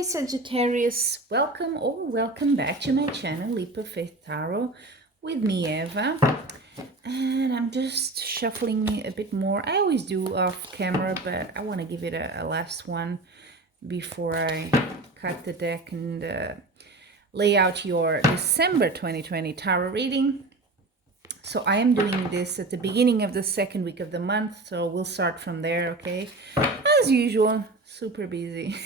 Hey Sagittarius, welcome or welcome back to my channel, Leap of Faith Tarot, with me Eva. And I'm just shuffling a bit more. I always do off camera, but I want to give it a last one before I cut the deck and lay out your December 2020 tarot reading. So I am doing this at the beginning of the second week of the month, so we'll start from there, okay? As usual, super busy.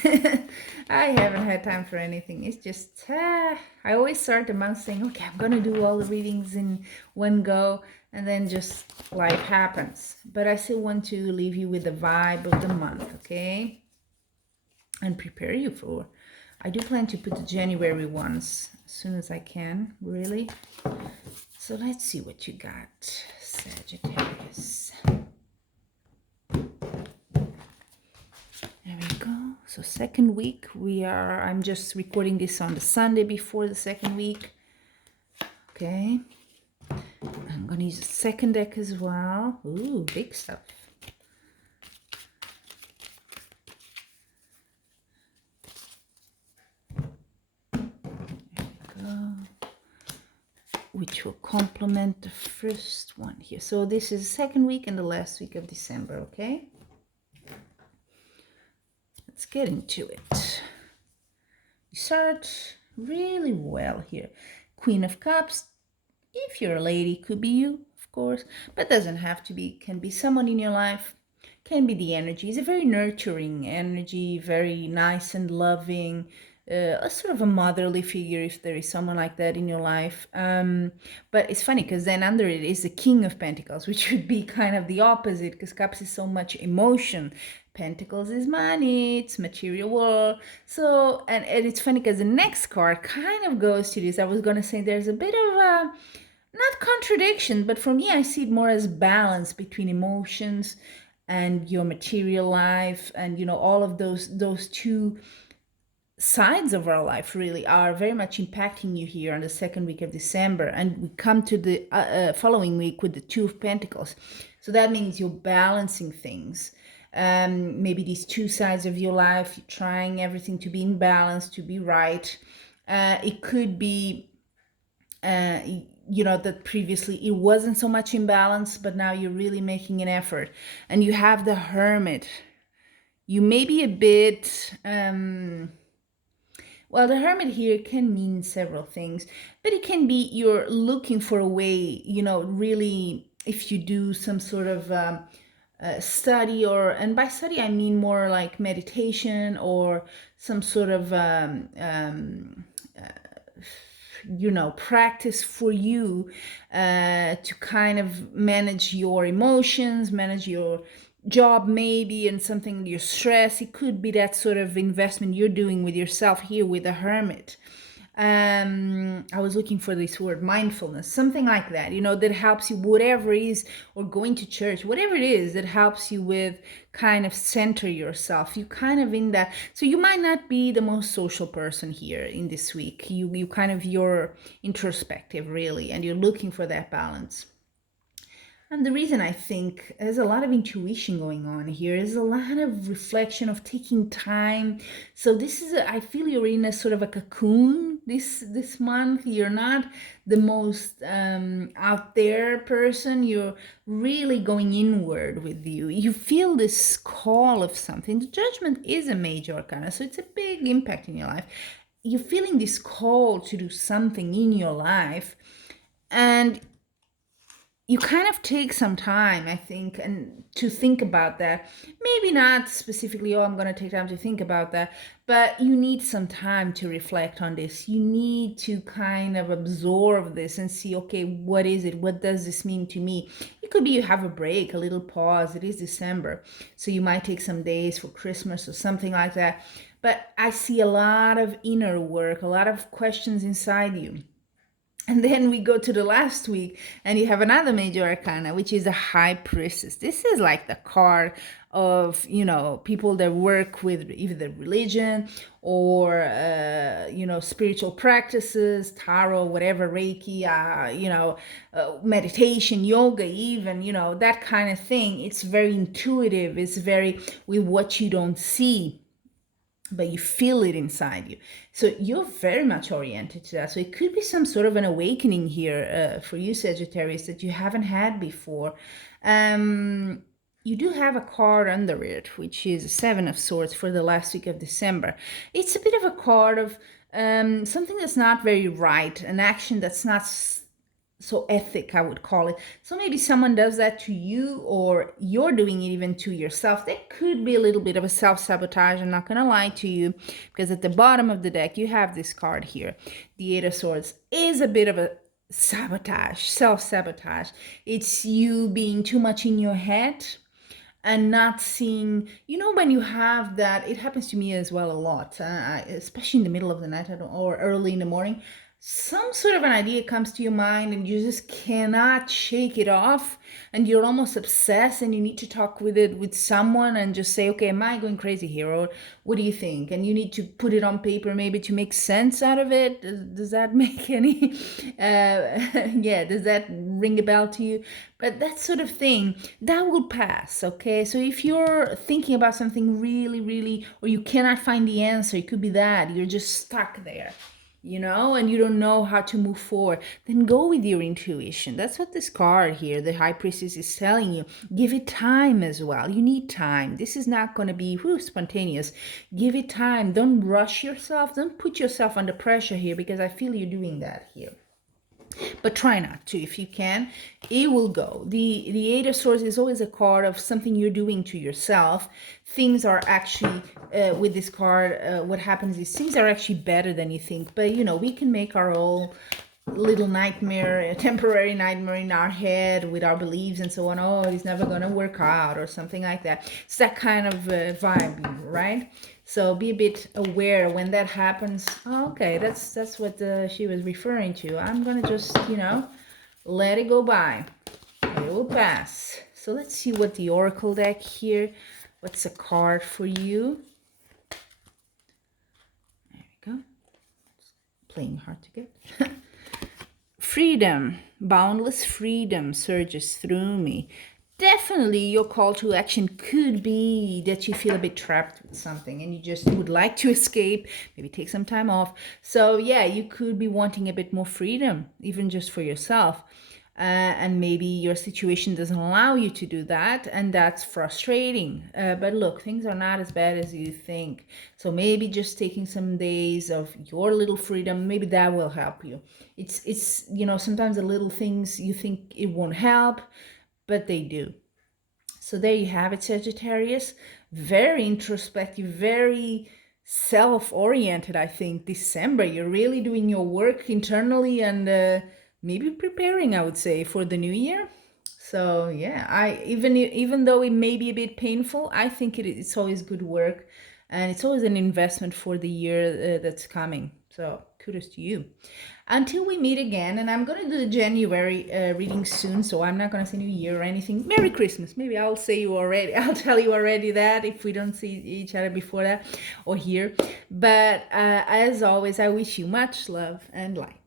I haven't had time for anything. It's just, I always start the month saying, okay, I'm gonna do all the readings in one go, and then just life happens. But I still want to leave you with the vibe of the month, okay? And prepare you for, I do plan to put the January ones as soon as I can, really. So let's see what you got, Sagittarius. There we go. So second week, I'm just recording this on the Sunday before the second week. Okay. I'm going to use the second deck as well. Ooh, big stuff. There we go. Which will complement the first one here. So this is the second week and the last week of December, okay? Let's get into it. You start really well here. Queen of Cups, if you're a lady, could be you, of course, but doesn't have to be. Can be someone in your life, can be the energy. It's a very nurturing energy, very nice and loving, a sort of a motherly figure if there is someone like that in your life. But it's funny because then under it is the King of Pentacles, which would be kind of the opposite, because Cups is so much emotion. Pentacles is money, it's material world. So, and it's funny because the next card kind of goes to this. I was going to say there's a bit of a, not contradiction, but for me, I see it more as balance between emotions and your material life. And, you know, all of those two sides of our life really are very much impacting you here on the second week of December. And we come to the following week with the Two of Pentacles. So that means you're balancing things. Maybe these two sides of your life, you're trying everything to be in balance, to be right. It could be, you know, that previously it wasn't so much in balance, but now you're really making an effort. And you have the Hermit. You may be a bit, well, the Hermit here can mean several things, but it can be you're looking for a way, you know, really, if you do some sort of study, or, and by study I mean more like meditation or some sort of you know, practice for you to kind of manage your emotions, manage your job maybe, and something, your stress. It could be that sort of investment you're doing with yourself here with the Hermit. I was looking for this word, mindfulness, something like that, you know, that helps you, whatever it is, or going to church, whatever it is that helps you with kind of center yourself. You kind of in that, so you might not be the most social person here in this week. You kind of, you're introspective really, and you're looking for that balance. And the reason I think there's a lot of intuition going on here is a lot of reflection, of taking time. So this is, I feel you're in a sort of a cocoon this month. You're not the most out there person. You're really going inward with you. You feel this call of something. The Judgment is a major arcana, so it's a big impact in your life. You're feeling this call to do something in your life, and you kind of take some time, I think, and to think about that. Maybe not specifically, oh, I'm going to take time to think about that, but you need some time to reflect on this. You need to kind of absorb this and see, okay, what is it? What does this mean to me? It could be you have a break, a little pause. It is December, so you might take some days for Christmas or something like that. But I see a lot of inner work, a lot of questions inside you. And then we go to the last week and you have another major arcana, which is the High Priestess. This is like the card of, you know, people that work with either religion or, you know, spiritual practices, tarot, whatever, Reiki, you know, meditation, yoga, even, you know, that kind of thing. It's very intuitive. It's very with what you don't see. but you feel it inside you. So you're very much oriented to that. So it could be some sort of an awakening here for you, Sagittarius, that you haven't had before. You do have a card under it, which is a Seven of Swords for the last week of December. It's a bit of a card of something that's not very right, an action that's not so ethic, I would call it. So maybe someone does that to you, or you're doing it even to yourself. There could be a little bit of a self-sabotage, I'm not gonna lie to you, because at the bottom of the deck you have this card here. The Eight of Swords is a bit of a sabotage, self-sabotage. It's you being too much in your head and not seeing, when you have that. It happens to me as well a lot, especially in the middle of the night, or early in the morning. Some sort of an idea comes to your mind and you just cannot shake it off, and you're almost obsessed, and you need to talk with someone and just say, okay, am I going crazy here, or what do you think? And you need to put it on paper maybe to make sense out of it. Does that make any yeah, does that ring a bell to you? But that sort of thing, that will pass. Okay, so if you're thinking about something really, really, or you cannot find the answer, it could be that you're just stuck there, and you don't know how to move forward, then go with your intuition. That's what this card here, the High Priestess, is telling you. Give it time as well. You need time. This is not going to be spontaneous. Give it time. Don't rush yourself. Don't put yourself under pressure here, because I feel you're doing that here. But try not to. If you can, it will go. The Eight of Swords is always a card of something you're doing to yourself. Things are actually, with this card, what happens is things are actually better than you think. But, we can make our own little nightmare, a temporary nightmare in our head with our beliefs and so on. Oh, it's never going to work out, or something like that. It's that kind of vibe, right? So be a bit aware when that happens. Oh, okay, that's what she was referring to. I'm gonna just, let it go by. It will pass. So let's see what the Oracle deck here, what's a card for you? There we go. It's playing hard to get. Freedom, boundless freedom surges through me. Definitely your call to action could be that you feel a bit trapped with something and you just would like to escape, maybe take some time off. So yeah, you could be wanting a bit more freedom, even just for yourself. And maybe your situation doesn't allow you to do that, and that's frustrating. But look, things are not as bad as you think. So maybe just taking some days of your little freedom, maybe that will help you. It's sometimes the little things you think it won't help, but they do. So there you have it, Sagittarius. Very introspective, very self-oriented, I think. December, you're really doing your work internally and maybe preparing, I would say, for the new year. So yeah, even though it may be a bit painful, I think it's always good work, and it's always an investment for the year that's coming. So kudos to you. Until we meet again, and I'm going to do the January reading soon, so I'm not going to say New Year or anything. Merry Christmas. Maybe I'll say you already. I'll tell you already that if we don't see each other before that or here. But as always, I wish you much love and light.